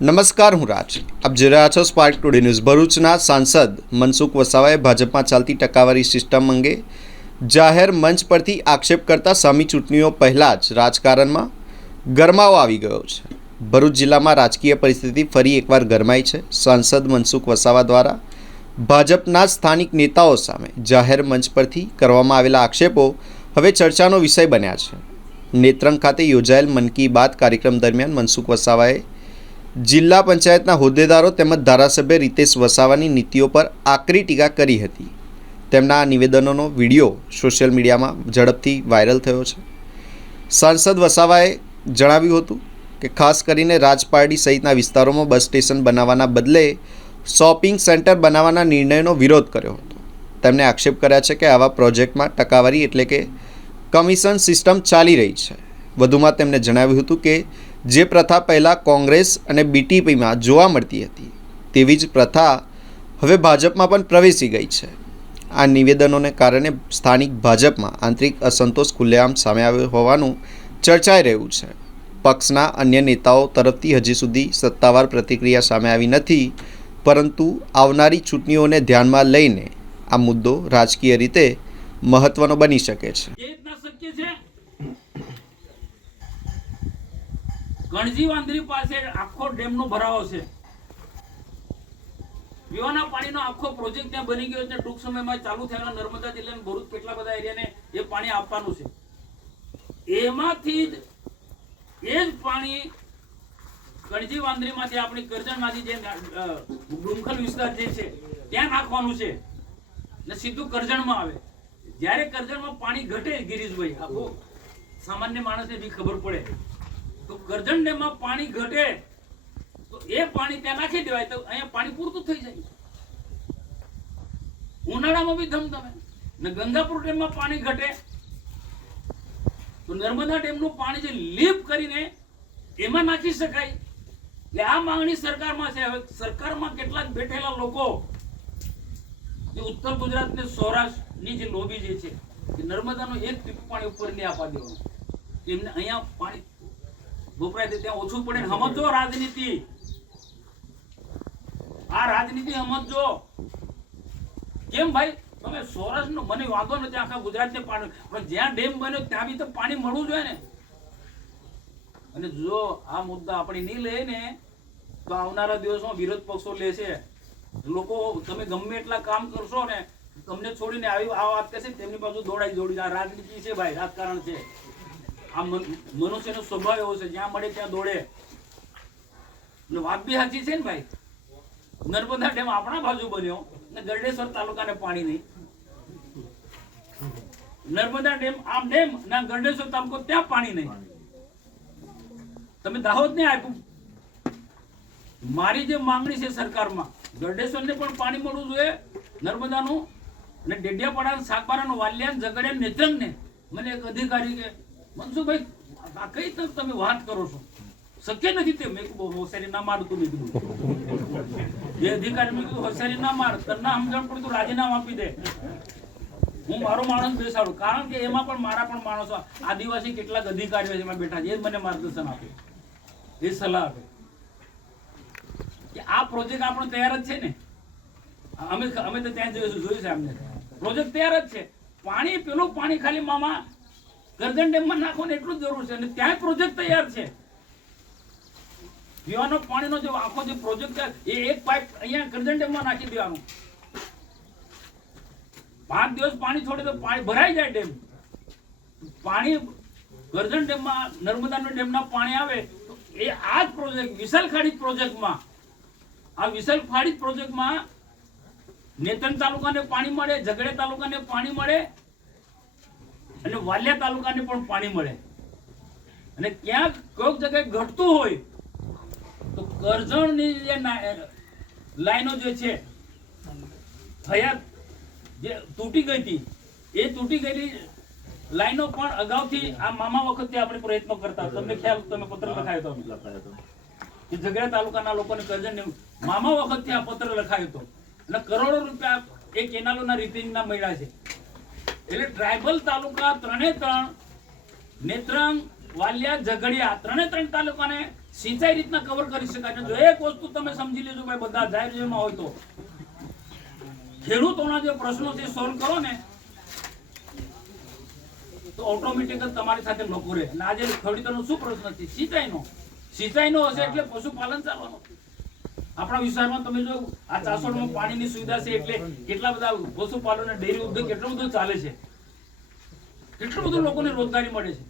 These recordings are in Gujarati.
નમસ્કાર, હું રાજ. આપ જોઈ રહ્યા છો સ્પાર્ક ટુડે ન્યૂઝ. ભરૂચના સાંસદ મનસુખ વસાવાએ ભાજપમાં ચાલતી ટકાવારી સિસ્ટમ અંગે જાહેર મંચ પરથી આક્ષેપ કરતા સામી ચૂંટણીઓ પહેલાં જ રાજકારણમાં ગરમાવો આવી ગયો છે. ભરૂચ જિલ્લામાં રાજકીય પરિસ્થિતિ ફરી એકવાર ગરમાઈ છે. સાંસદ મનસુખ વસાવા દ્વારા ભાજપના સ્થાનિક નેતાઓ સામે જાહેર મંચ પરથી કરવામાં આવેલા આક્ષેપો હવે ચર્ચાનો વિષય બન્યા છે. નેત્રંગ ખાતે યોજાયેલ મન કી બાત કાર્યક્રમ દરમિયાન મનસુખ વસાવાએ જિલ્લા પંચાયતના હોદ્દેદારો તેમજ ધારાસભ્ય રીતેશ વસાવાની નીતિઓ પર આકરી ટીકા કરી હતી. તેમના આ નિવેદનોનો વિડીયો સોશિયલ મીડિયામાં ઝડપથી વાયરલ થયો છે. સાંસદ વસાવાએ જણાવ્યું હતું કે ખાસ કરીને રાજપારડી સહિતના વિસ્તારોમાં બસ સ્ટેશન બનાવવાના બદલે શોપિંગ સેન્ટર બનાવવાના નિર્ણયનો વિરોધ કર્યો હતો. તેમણે આક્ષેપ કર્યા છે કે આવા પ્રોજેક્ટમાં ટકાવારી એટલે કે કમિશન સિસ્ટમ ચાલી રહી છે. વધુમાં તેમણે જણાવ્યું હતું કે જે પ્રથા પહેલાં કોંગ્રેસ અને બીટીપીમાં જોવા મળતી હતી તેવી જ પ્રથા હવે ભાજપમાં પણ પ્રવેશી ગઈ છે. આ નિવેદનોને કારણે સ્થાનિક ભાજપમાં આંતરિક અસંતોષ ખુલ્લેઆમ સામે આવ્યો હોવાનું ચર્ચાઈ રહ્યું છે. પક્ષના અન્ય નેતાઓ તરફથી હજી સુધી સત્તાવાર પ્રતિક્રિયા સામે આવી નથી, પરંતુ આવનારી ચૂંટણીઓને ધ્યાનમાં લઈને આ મુદ્દો રાજકીય રીતે મહત્વનો બની શકે છે. ગણજી વાંદરી પાસે આખો ડેમનો ભરાવો છે. પીવાના પાણીનો આખો પ્રોજેક્ટ ત્યાં બની ગયો છે. ટૂંક સમયમાં ચાલુ થયેલા નર્મદા જિલ્લાના ભરૂચ કેટલા બધા એરિયાને એ પાણી આપવાનું છે. એમાંથી જ એ જ પાણી ગણજી વાંદરીમાંથી આપણી કરજણમાંથી જે ડુમખલ વિસ્તાર જે છે ત્યાં નાખવાનું છે ને સીધું કરજણમાં આવે. જ્યારે કરજણમાં પાણી ઘટે, ગિરીશભાઈ, આખો સામાન્ય માણસને બી ખબર પડે તો કરજણ ડેમમાં પાણી ઘટે તો એ પાણી ત્યાં નાખી દેવાય તો અહીંયા પાણી પૂરતું થઈ જાય. ઉનાળામાં બી ધમધમે ને ગંગાપુર ડેમમાં પાણી ઘટે તો નર્મદા ડેમનું પાણી જે લીપ કરીને એમાં નાખી શકાય. એટલે આ માંગણી સરકારમાં છે. હવે સરકારમાં કેટલાક બેઠેલા લોકો જે ઉત્તર ગુજરાત ને સૌરાષ્ટ્રની જે લોબી જે છે કે નર્મદાનું એક ટીપું પાણી ઉપર નહીં આપવા દેવાનું, એમને અહીંયા પાણી વપરાય ત્યાં ઓછું પડે. સમજો રાજનીતિ, આ રાજનીતિ સમજો. કેમ ભાઈ, તમે સૌરાષ્ટ્રનો મને વાંધો નથી, આખા ગુજરાતને પાણી, પણ જ્યાં ડેમ બન્યો ત્યાં બી તો પાણી મળવું જોઈએ ને. અને જો આ મુદ્દા આપણે નહીં લઈએ ને તો આવનારા દિવસમાં વિરોધ પક્ષો લેશે. લોકો તમે ગમે એટલા કામ કરશો ને તમને છોડીને આવી આ વાત કરશે, તેમની બાજુ દોડી. આ રાજનીતિ છે ભાઈ, રાજકારણ છે. આ મનુષ્યનો સ્વભાવ એવો છે, જ્યાં મળે ત્યાં દોડે. વાત બી સાચી છે ને ભાઈ. નર્મદા ડેમ આપણા બાજુ બન્યો ને ગરડેશ્વર તાલુકાને પાણી નહીં. નર્મદા ડેમ આમ ડેમ ના ગરડેશ્વર તાલુકો ત્યાં પાણી નહીં. તમે દાહોદ ને આપ્યું. મારી જે માંગણી છે સરકારમાં, ગરડેશ્વર ને પણ પાણી મળવું જોઈએ, નર્મદાનું અને ડેડિયાપાડા, સાગબારા, વાલિયા, ઝઘડિયા, નેત્રંગ ને. મને એક અધિકારી કે મનસુખભાઈ આ કઈ તમે વાત કરો છો, શક્ય નથી. તે મેં કીધું હોશિયારી ના માર. તું મેં કીધું જે અધિકારી મેં કીધું હોશિયારી ના માર, તરના સમજણ પડતું રાજીનામું આપી દે, હું મારો માણસ બેસાડું. કારણ કે એમાં પણ મારા પણ માણસો આદિવાસી કેટલાક અધિકારીઓ એમાં બેઠા છે, એ મને માર્ગદર્શન આપે, એ સલાહ આપે કે આ પ્રોજેક્ટ આપણો તૈયાર જ છે ને. અમે તો ત્યાં જોયું છે, અમને પ્રોજેક્ટ તૈયાર જ છે. પાણી પેલું પાણી ખાલી મામા કરજણ ડેમમાં નાખવાનું એટલું જ જરૂર છે અને ત્યાં પ્રોજેક્ટ તૈયાર છે. પીવાનો પાણીનો જે આખો જે પ્રોજેક્ટ છે એ એક પાઇપ અહીંયા કરજણ ડેમમાં નાખી દેવાનું. 5 દિવસ પાણી છોડે તો પાણી ભરાઈ જાય ડેમ. પાણી કરજણ ડેમમાં નર્મદાનો ડેમના પાણી આવે તો એ આ જ પ્રોજેક્ટ વિસલખાડી પ્રોજેક્ટમાં, આ વિસલખાડી પ્રોજેક્ટમાં નેત્રંગ તાલુકાને પાણી મળે, ઝઘડિયા તાલુકાને પાણી મળે અને વાલિયા તાલુકાને પણ પાણી મળે. અને ક્યાંક કોઈક જગ્યાએ ઘટતું હોય તો કરજણની જે લાઈનો જે છે હયાત જે તૂટી ગઈ હતી, એ તૂટી ગયેલી લાઈનો પણ અગાઉથી આ મામા વખતથી આપણે પ્રયત્નો કરતા. તમને ખ્યાલ, તમે પત્ર લખાયો હતો કે ઝઘડિયા તાલુકાના લોકોને કરજણ મામા વખતથી આ પત્ર લખાયો હતો અને કરોડો રૂપિયા એ કેનાલોના રિપેરિંગના મળ્યા છે. એટલે ટ્રાઇબલ તાલુકા 3 નેત્રંગ, વાલિયા, ઝઘડિયા ત્રણ તાલુકાને સિંચાઈ રીતના કવર કરી શકાય. અને જો એક વસ્તુ તમે સમજી લેજો ભાઈ, બધા જાહેર જેમાં હોય તો ખેડૂતોના જે પ્રશ્નો છે સોલ્વ કરો ને તો ઓટોમેટિક જ તમારી સાથે નોકું રહે. અને આજે ખેડૂતોનો શું પ્રશ્ન છે? સિંચાઈનો હશે એટલે પશુપાલન ચાલવાનું. આપણા વિસ્તારમાં તમે જો આ ચાસોડમાં પાણીની સુવિધા છે એટલે કેટલા બધા પશુપાલન અને ડેરી ઉદ્યોગ કેટલું બધું ચાલે છે, કેટલું બધું લોકોને રોજગારી મળે છે.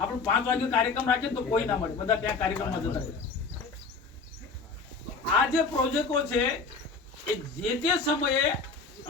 આપણે 5 વાગે કાર્યક્રમ રાખીએ તો કોઈ ના મળે, બધા ત્યાં કાર્યક્રમમાં જતા રહે. આ જે પ્રોજેક્ટો છે એ જે તે સમયે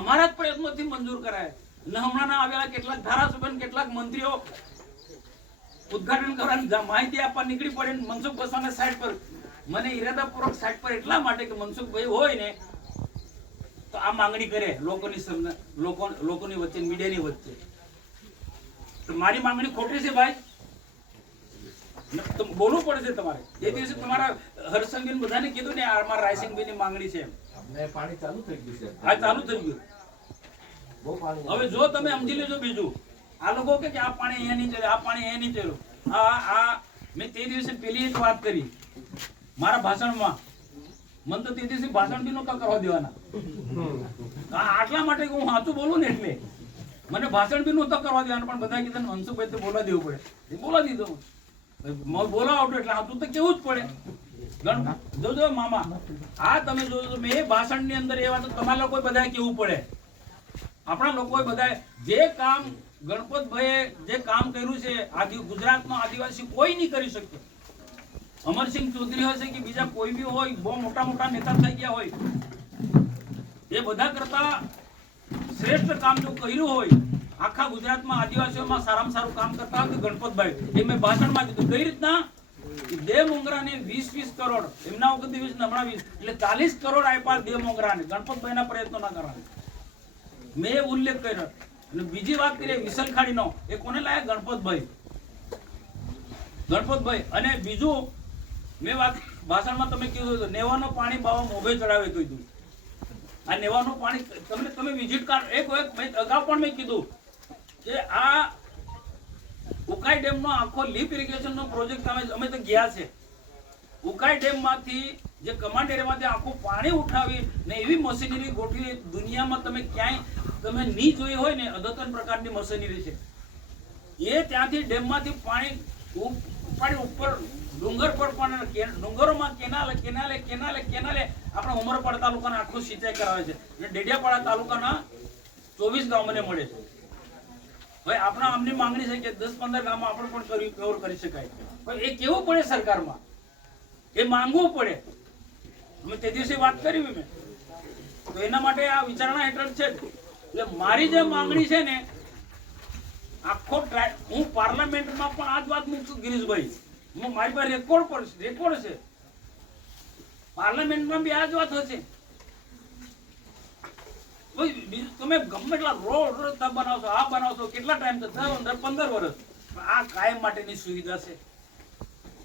અમારા જ પ્રયત્નોથી મંજૂર કરાય. અને હમણાં આવેલા કેટલાક ધારાસભ્ય, કેટલાક મંત્રીઓ ઉદ્ઘાટન કરવાની માહિતી આપવા નીકળી પડે, મનસુખ વસાવાને સાઈડ પર. મને ઈરાદાપૂર્વક સાઈડ પર એટલા માટે કે મનસુખભાઈ હોય ને તો આ માંગણી કરે લોકોની વચ્ચે, મીડિયાની વચ્ચે. તો મારી માંગણી ખોટી છે ભાઈ, બોલવું પડશે તમારે. એ દિવસે તમારા હર્ષંગબેન બધાને કીધું ને આ મારા રાયસિંગભાઈ ની માંગણી છે. પાણી ચાલુ થઈ ગયું છે. હા, ચાલુ થઈ ગયું. હવે જો તમે સમજી લેજો બીજું, આ લોકો કે આ પાણી અહીંયા નહીં ચાલે, આ પાણી અહીંયા નહીં ચાલ્યું. આ મેં તે દિવસે પેલી એક વાત કરી મારા ભાષણમાં, મને તો તે દિવસે ભાષણ બી નહોતા કરવા દેવાના. આટલા માટે હું સાચું બોલું ને એટલે મને ભાષણ બી નહોતા કરવા દેવાના, પણ બધા કીધું મનસુખભાઈ તો બોલા દેવું પડે, એ બોલા દીધો. બોલાવટો એટલે સાચું તો કેવું જ પડે. જોજો મામા, આ તમે જોજો મેં એ ભાષણની અંદર એ વાત તમારા લોકો બધા કેવું પડે. આપણા લોકો બધા જે કામ ગણપતભાઈએ જે કામ કર્યું છે ગુજરાતનો આદિવાસી કોઈ નહીં કરી શક્યો. અમરસિંહ ચૌધરી હશે કે બીજા કોઈ બી હોય, બહુ મોટા નેતા થઈ ગયા હોય, એ બધા કરતા શ્રેષ્ઠ કામ જો કર્યું હોય આખા ગુજરાતમાં આદિવાસીઓમાં સારામાં સારું કામ કરતા હોય તો ગણપતભાઈ. એ મેં ભાષણમાં કીધું કઈ રીતના 2 મોંગરાને 20 કરોડ, એમના વખત 20 હમણાં 20 એટલે 40 કરોડ આપ્યા 2 મોંગરાને ગણપતભાઈના પ્રયત્નો ના કરવાને. મેં ઉલ્લેખ કર્યો. અને બીજી વાત કરીએ વિસલખાડીનો, એ કોને લાયા? ગણપતભાઈ. અને બીજું મેં વાત ભાષણમાં તમે કીધું હતું નેવાનું પાણી બાવા મોભે ચડાવે કીધું. આ નેવાનું પાણી તમે વિઝિટ કાર્ડ એક અગાઉ પણ મેં કીધું કે આ ઉકાઈ ડેમનો આખો લીપ ઇરિગેશનનો પ્રોજેક્ટ અમે તો ગયા છે. ઉકાઈ ડેમમાંથી જે કમાન્ડ એરિયામાંથી આખું પાણી ઉઠાવી ને એવી મશીનરી ગોઠવી દુનિયામાં તમે ક્યાંય તમે નહીં જોઈ હોય ને, અદ્યતન પ્રકારની મશીનરી છે. એ ત્યાંથી ડેમમાંથી પાણી ઉપાડી ઉપર ડુંગર પર પણ ડુંગરોમાં કેનાલે આપણા ઉમરપાડા તાલુકાના આખું સિંચાઈ કરાવે છે. અને ડેડિયાપાડા તાલુકાના 24 ગામ મને મળે છે. ભાઈ આપણા આમની માંગણી છે કે 10-15 ગામમાં આપણે પણ કવર કરી શકાય. પણ એ કેવું પડે સરકારમાં, એ માંગવું પડે. અમે તે દિવસે વાત કરી મેં, તો એના માટે આ વિચારણા હેઠળ છે. એટલે મારી જે માંગણી છે ને આખો હું પાર્લામેન્ટમાં પણ આ જ વાત મૂકું ગિરીશભાઈ, મારી પાસે રેકોર્ડ છે. પાર્લામેન્ટમાં બી આ જ વાત હશે. તમે ગમે એટલા રોડ રસ્તા બનાવશો, આ બનાવશો, કેટલા ટાઈમ તો 10-15 વર્ષ, આ કાયમ માટેની સુવિધા છે.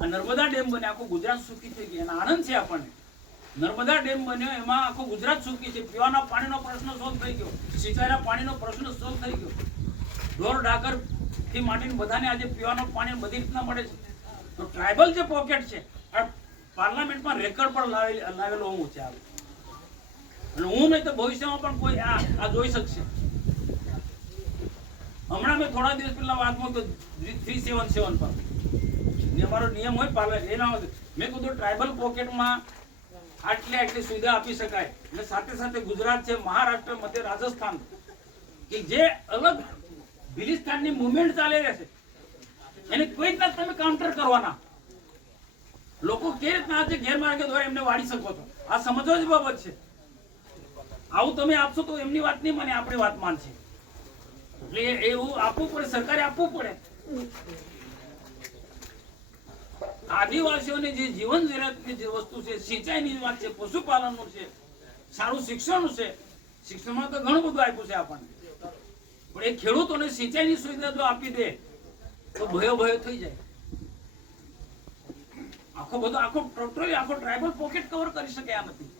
આ નર્મદા ડેમ બને આખું ગુજરાત સુખી થઈ ગયું, એનો આનંદ છે આપણને. નર્મદા ડેમ બન્યો એમાં આખું ગુજરાત સુખી છે. પીવાના પાણીનો પ્રશ્ન સોલ્વ થઈ ગયો, સિંચાઈના પાણીનો પ્રશ્ન સોલ્વ થઈ ગયો. ઢોર ડાકર થી માંડીને બધાને આજે પીવાનું પાણી બધી રીતના મળે છે. તો ટ્રાઇબલ જે પોકેટ છે આ પાર્લામેન્ટમાં રેકર્ડ પર લાવેલો હું છે. અને હું નહીં તો ભવિષ્યમાં પણ કોઈ આ જોઈ શકશે. હમણાં મેં થોડા દિવસ પહેલા વાત મૂકી 377 પર અમારો નિયમ હોય પાર્લામેન્ટ એના મેં કીધું ટ્રાઇબલ પોકેટમાં આટલી સુવિધા આપી શકાય. અને સાથે ગુજરાત છે, મહારાષ્ટ્ર, મધ્ય રાજસ્થાન કે જે અલગ બિલિસ્તાનની મુવમેન્ટ ચાલી રહેશે એને કોઈ રીતના તમે કાઉન્ટર કરવાના. લોકો કે રીતના આજે ગેરમાર્ગે દ્વારા એમને વાળી શકો છો, આ સમજવા જ બાબત છે. આવું તમે આપશો તો એમની વાત નહીં માને, આપણી વાત માનશે. એટલે એવું આપવું પડે, સરકારે આપવું પડે. આદિવાસીઓને જે જીવન જરૂરિયાતની જે વસ્તુ છે, સિંચાઈની વાત છે, પશુપાલનનું છે, સારું શિક્ષણનું છે. શિક્ષણમાં તો ઘણું બધું આપ્યું છે આપણને, પણ એ ખેડૂતોને સિંચાઈની સુવિધા જો આપી દે તો ભયો થઈ જાય. આખો ટ્રાઇબલ પોકેટ કવર કરી શકે આ નથી.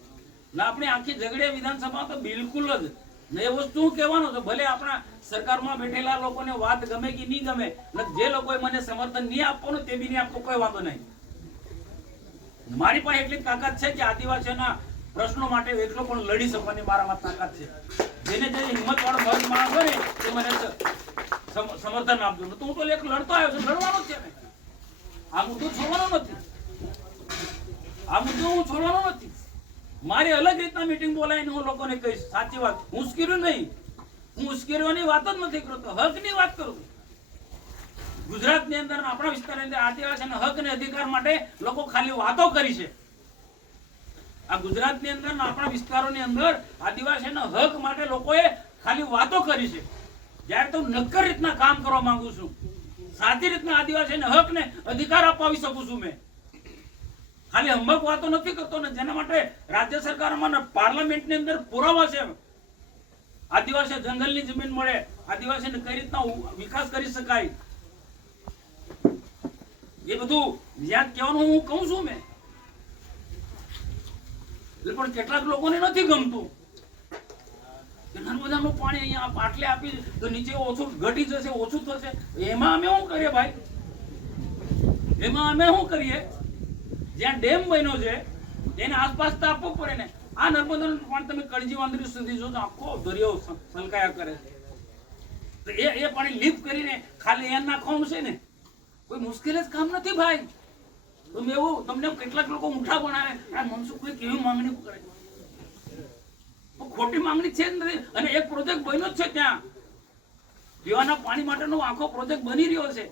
ના આપણી આખી ઝઘડિયા વિધાનસભા તો બિલકુલ જ ને એ વસ્તુ હું કહેવાનો છું, ભલે આપણા સરકારમાં બેઠેલા લોકોને વાત ગમે કે નહીં ગમે, ને જે લોકોએ મને સમર્થન નહીં આપવાનું તે બી નહીં આપવું, કોઈ વાંધો નહીં. મારી પાસે એટલી તાકાત છે કે આદિવાસીઓના પ્રશ્નો માટે એકલો પણ લડી શકવાની મારામાં તાકાત છે. જેને જે હિંમતવાળો મર્દ માણસ હોય ને તે મને સમર્થન આપજો. તો હું તો એક લડતો આવ્યો છું, લડવાનો જ છે ને. આ મુદ્દો છોડવાનો નથી, આ મુદ્દો હું છોડવાનો નથી. મારી અલગ રીતના મીટિંગ બોલાવીને હું લોકોને કહીશ સાચી વાત. હું ઉશ્કેર્યું નહીં, હું ઉશ્કેરવાની વાત જ નથી કરતો, હકની વાત કરું છું. ગુજરાતની અંદર આપણા વિસ્તારની અંદર આદિવાસીના હક અને અધિકાર માટે લોકો ખાલી વાતો કરી છે. આ ગુજરાતની અંદર આપણા વિસ્તારોની અંદર આદિવાસીના હક માટે લોકોએ ખાલી વાતો કરી છે. જ્યારે તો નક્કર રીતના કામ કરવા માંગુ છું, સાચી રીતના આદિવાસીના હક ને અધિકાર અપાવી શકું છું. મેં ખાલી હંબક વાતો નથી કરતો ને, જેના માટે રાજ્ય સરકારમાં પાર્લામેન્ટની અંદર પુરાવા છે. આદિવાસી જંગલની જમીન મળે, આદિવાસીને કઈ રીતના વિકાસ કરી શકાય, એ બધું યાદ કહેવાનું હું કહું છું. મેં પણ કેટલાક લોકોને નથી ગમતું કે નર્મદાનું પાણી અહીંયા આટલે આપી તો નીચે ઓછું ઘટી જશે, ઓછું થશે. એમાં અમે શું કરીએ ભાઈ? એમાં અમે શું કરીએ? જ્યાં ડેમ બન્યો છે એને આસપાસ તો આપવું પડે ને. આ નર્મદાનું પાણી તમે કળજી વાંદરી સુધી જો આખો દરિયો સલકાયા કરે છે, તો એ પાણી લીક કરીને ખાલી એ નાખવાનું છે ને, કોઈ મુશ્કેલ જ કામ નથી ભાઈ. તમે એવું તમને કેટલાક લોકો ઊંઠા બનાવે, આ મનસુખભાઈ કેવી માંગણી કરે, ખોટી માંગણી છે જ નથી. અને એક પ્રોજેક્ટ બન્યો જ છે ત્યાં, પીવાના પાણી માટેનો આખો પ્રોજેક્ટ બની રહ્યો છે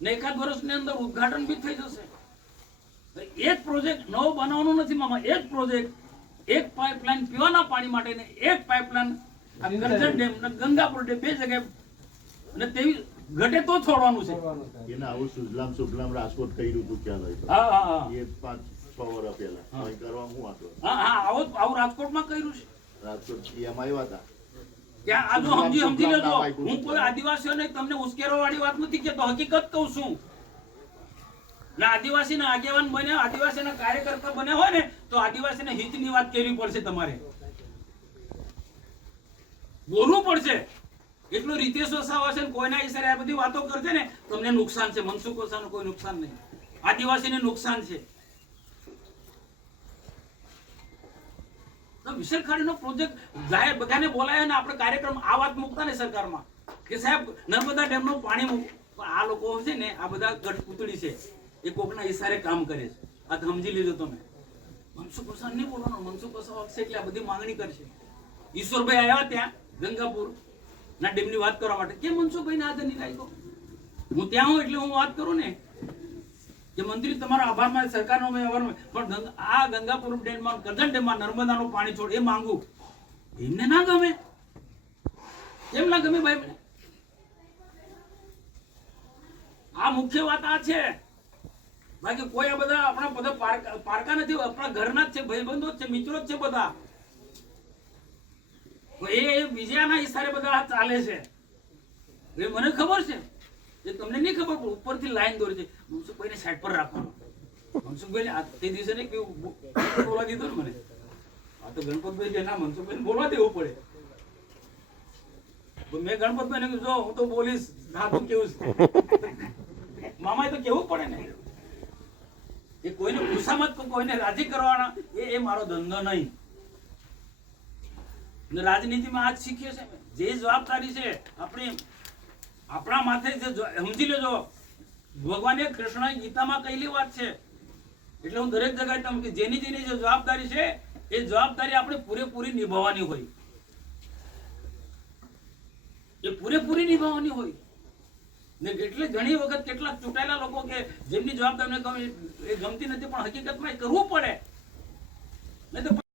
ને એકાદ વર્ષની અંદર ઉદ્ઘાટન બી થઈ જશે. એક પ્રોજેક્ટ નવો બનાવવાનો નથી મામા, એક પ્રોજેક્ટ, એક પાઇપલાઇન પીવાના પાણી માટે ને એક પાઇપલાઇન કરજણ ડેમ ને ગંગાપુર ડેમ, બે જગ્યાએ, અને તેવી ઘટે તો છોડવાનું છે. એને આવું સુજલામ સુફલામ રાજકોટ કર્યું હતું ક્યાં લઈ હા હા હા એ 5-6 વર્ષ પહેલા અહીં કરવા હું હતો હા હા આવું રાજકોટમાં કર્યું છે. રાજકોટ એમાં આવ્યા હતા ત્યાં આ જો સમજી લેજો, હું કોઈ આદિવાસીઓને તમને ઉશ્કેરવા વાળી વાત નથી કહેતો, હકીકત કહું છું. ના આદિવાસીના આગેવાન બન્યા, આદિવાસીના કાર્યકર્તા બન્યા હોય ને તો આદિવાસીના હિતની વાત કરવી પડશે, તમારે બોલવું પડશે. એટલું રીતેશ વસાવા છે કોઈના ઈશારે આ બધી વાતો કરશે ને, તમને નુકસાન છે. મનસુખ વસાવાનું કોઈ નુકસાન નહીં, આદિવાસીને નુકસાન છે. તો વિસરખાડીનો પ્રોજેક્ટ જાહેર બધાને બોલાય ને આપણે કાર્યક્રમ આ વાત મૂકતા ને સરકારમાં કે સાહેબ નર્મદા ડેમનું પાણી આ લોકો છે ને આ બધા કઠપૂતળી છે, એ કોકના ઈશારે કામ કરે છે. આ સમજી લીધો તમે. મનસુખ વસાવા નહીં બોલવાનો, મનસુખ વસાવા છે એટલે આ બધી માંગણી કરશે. ઈશ્વરભાઈ આવ્યા ત્યાં ગંગાપુર ના ડેમની વાત કરવા માટે, કેમ મનસુખભાઈ ને હાજર નહીં રાખ્યો? હું ત્યાં હું એટલે હું વાત કરું ને કે મંત્રી તમારો આભાર માને, સરકારનો મેં આભાર માને, પણ આ ગંગાપુર ડેમમાં કરજણ ડેમમાં નર્મદાનું પાણી છોડ એ માંગુ એમને ના ગમે. કેમ ના ગમે ભાઈ? મને આ મુખ્ય વાત આ છે. બાકી કોઈ આ બધા આપણા બધા પારકા નથી, આપણા ઘરના જ છે, ભાઈબંધો જ છે, મિત્રો જ છે બધા. એ બીજાના ઈશારે બધા ચાલે છે. એ મને ખબર છે, એ તમને નહીં ખબર, પણ ઉપરથી લાઈન દોરી છે. મનસુખભાઈને સાઈડ પર રાખવાનું. મનસુખભાઈ તે દિવસે ને કેવું બોલવા દીધું ને મને, આ તો ગણપતભાઈ છે ના, મનસુખભાઈને બોલવા દેવું પડે. મેં ગણપતભાઈને કીધું જો હું તો બોલીશ, હા તું કેવું છે મામાએ તો કેવું પડે ને. એ કોઈને ખુશામત કોઈને રાજી કરવાના એ મારો ધંધો નહીં. રાજનીતિમાં આજ શીખીએ છે જે જવાબદારી છે આપણા માથે સમજી લેજો. ભગવાને કૃષ્ણ ગીતામાં કહેલી વાત છે, એટલે હું દરેક જગ્યાએ તમને કે જેની જે જવાબદારી છે એ જવાબદારી આપણે પૂરેપૂરી નિભાવવાની હોય, એ પૂરેપૂરી નિભાવવાની હોય ને. એટલે ઘણી વખત કેટલાક ચૂંટાયેલા લોકો કે જેમની જવાબદારી એ ગમતી નથી, પણ હકીકતમાં એ કરવું પડે નહીં તો